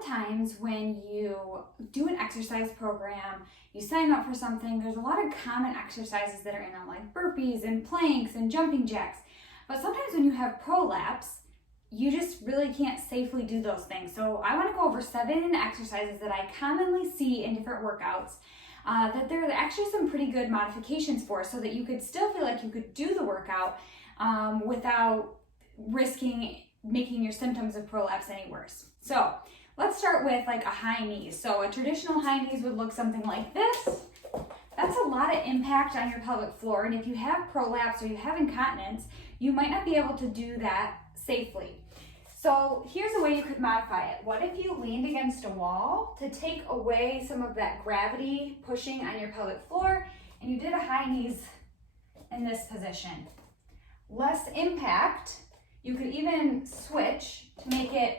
of times when you do an exercise program, you sign up for something, there's a lot of common exercises that are in them, like burpees and planks and jumping jacks. But sometimes when you have prolapse, you just really can't safely do those things. So I want to go over 7 exercises that I commonly see in different workouts that there are actually some pretty good modifications for, so that you could still feel like you could do the workout without risking making your symptoms of prolapse any worse. So let's start with like a high knees. So a traditional high knees would look something like this. That's a lot of impact on your pelvic floor, and if you have prolapse or you have incontinence, you might not be able to do that safely. So here's a way you could modify it. What if you leaned against a wall to take away some of that gravity pushing on your pelvic floor, and you did a high knees in this position? Less impact. You could even switch to make it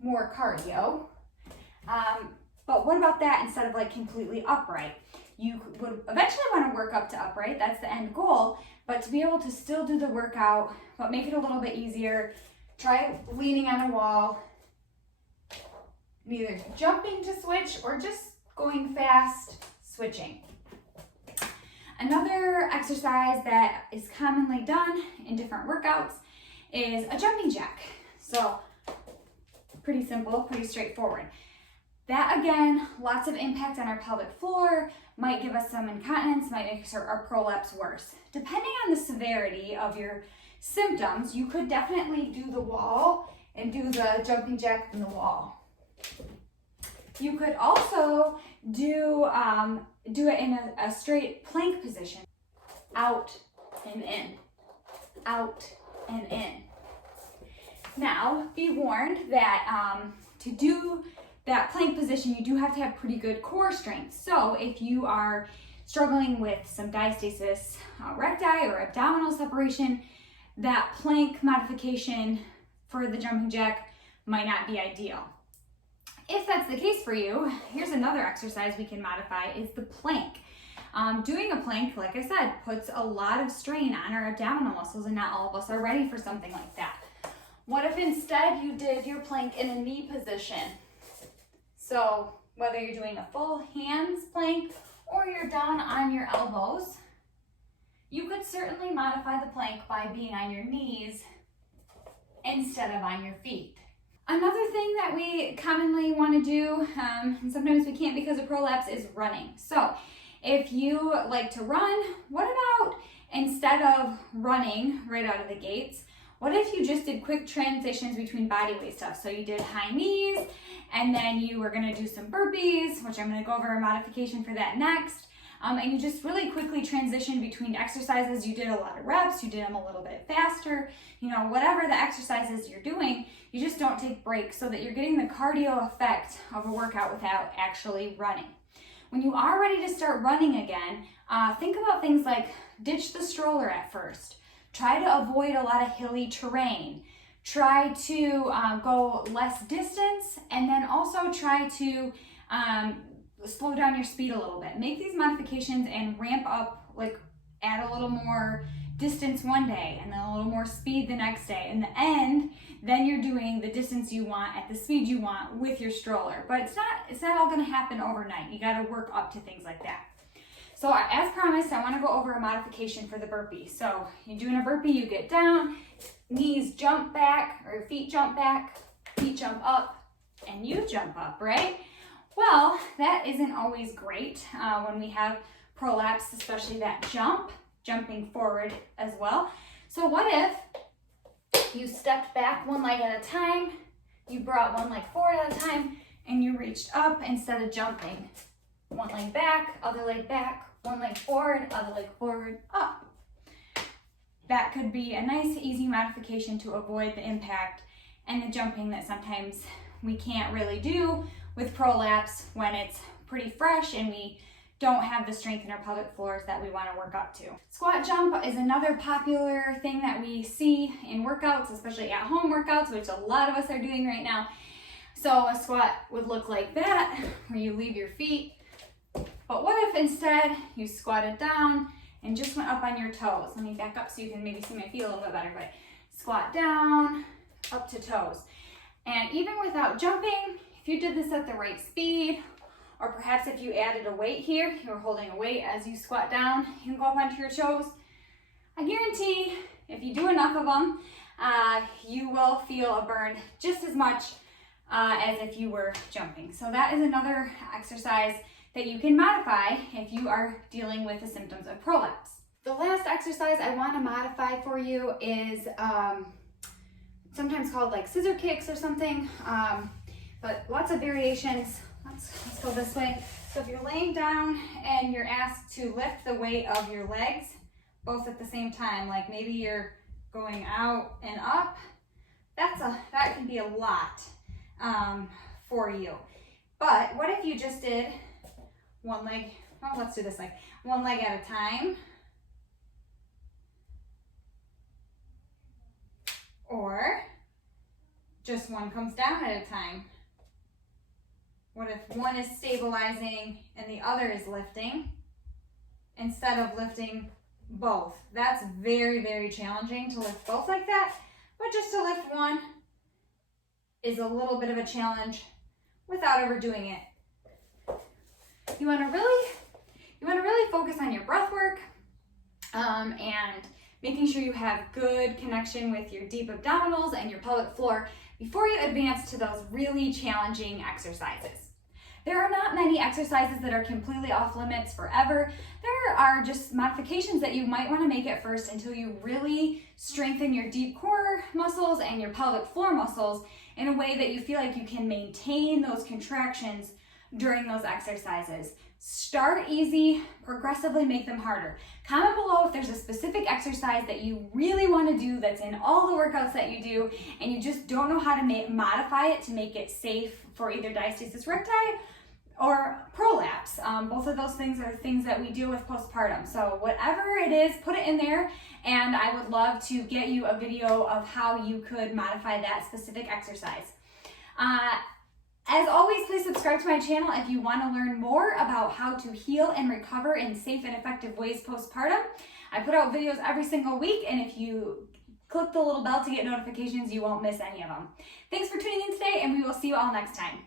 more cardio. But what about that instead of like completely upright? You would eventually want to work up to upright, that's the end goal, but to be able to still do the workout, but make it a little bit easier, try leaning on a wall, either jumping to switch or just going fast, switching. Another exercise that is commonly done in different workouts is a jumping jack. So pretty simple, pretty straightforward. That again, lots of impact on our pelvic floor, might give us some incontinence, might make our prolapse worse. Depending on the severity of your symptoms, you could definitely do the wall and do the jumping jack in the wall. You could also do it in a straight plank position. Out and in, out and in. Now, be warned that to do that plank position, you do have to have pretty good core strength. So if you are struggling with some diastasis recti or abdominal separation, that plank modification for the jumping jack might not be ideal. If that's the case for you, here's another exercise we can modify is the plank. Doing a plank, like I said, puts a lot of strain on our abdominal muscles, and not all of us are ready for something like that. What if instead you did your plank in a knee position? So whether you're doing a full hands plank or you're down on your elbows, you could certainly modify the plank by being on your knees instead of on your feet. Another thing that we commonly want to do, and sometimes we can't because of prolapse, is running. So if you like to run, what about instead of running right out of the gates, what if you just did quick transitions between body weight stuff? So you did high knees, and then you were gonna do some burpees, which I'm gonna go over a modification for that next. And you just really quickly transition between exercises. You did a lot of reps, you did them a little bit faster, whatever the exercises you're doing, you just don't take breaks so that you're getting the cardio effect of a workout without actually running. When you are ready to start running again, think about things like ditch the stroller at first. Try to avoid a lot of hilly terrain. Try to go less distance, and then also try to slow down your speed a little bit. Make these modifications and ramp up, like add a little more distance one day and then a little more speed the next day. In the end, then you're doing the distance you want at the speed you want with your stroller. But it's not all gonna happen overnight. You gotta work up to things like that. So as promised, I wanna go over a modification for the burpee. So you're doing a burpee, you get down, knees jump back, or your feet jump back, feet jump up, and you jump up, right? Well, that isn't always great when we have prolapse, especially that jumping forward as well. So what if you stepped back one leg at a time, you brought one leg forward at a time, and you reached up instead of jumping? One leg back, other leg back, one leg forward, other leg forward, up. That could be a nice, easy modification to avoid the impact and the jumping that sometimes we can't really do with prolapse when it's pretty fresh and we don't have the strength in our pelvic floors that we want to work up to. Squat jump is another popular thing that we see in workouts, especially at home workouts, which a lot of us are doing right now. So a squat would look like that, where you leave your feet. But what if instead you squatted down and just went up on your toes? Let me back up so you can maybe see my feet a little bit better, but squat down, up to toes. And even without jumping, if you did this at the right speed, or perhaps if you added a weight here, you're holding a weight as you squat down and go up onto your toes, I guarantee if you do enough of them, you will feel a burn just as much as if you were jumping. So that is another exercise that you can modify if you are dealing with the symptoms of prolapse. The last exercise I want to modify for you is sometimes called like scissor kicks or something, but lots of variations. Let's go this way. So if you're laying down and you're asked to lift the weight of your legs both at the same time, like maybe you're going out and up, that can be a lot for you. But what if you just did one leg, well, let's do this like one leg at a time, or just one comes down at a time. What if one is stabilizing and the other is lifting instead of lifting both? That's very, very challenging to lift both like that, but just to lift one is a little bit of a challenge without overdoing it. You want to really focus on your breath work and making sure you have good connection with your deep abdominals and your pelvic floor before you advance to those really challenging exercises. There are not many exercises that are completely off limits forever. There are just modifications that you might want to make at first until you really strengthen your deep core muscles and your pelvic floor muscles in a way that you feel like you can maintain those contractions during those exercises. Start easy, progressively make them harder. Comment below if there's a specific exercise that you really want to do that's in all the workouts that you do and you just don't know how to modify it to make it safe for either diastasis recti or prolapse. Both of those things are things that we deal with postpartum. So whatever it is, put it in there, and I would love to get you a video of how you could modify that specific exercise. As always, please subscribe to my channel if you want to learn more about how to heal and recover in safe and effective ways postpartum. I put out videos every single week, and if you click the little bell to get notifications, you won't miss any of them. Thanks for tuning in today, and we will see you all next time.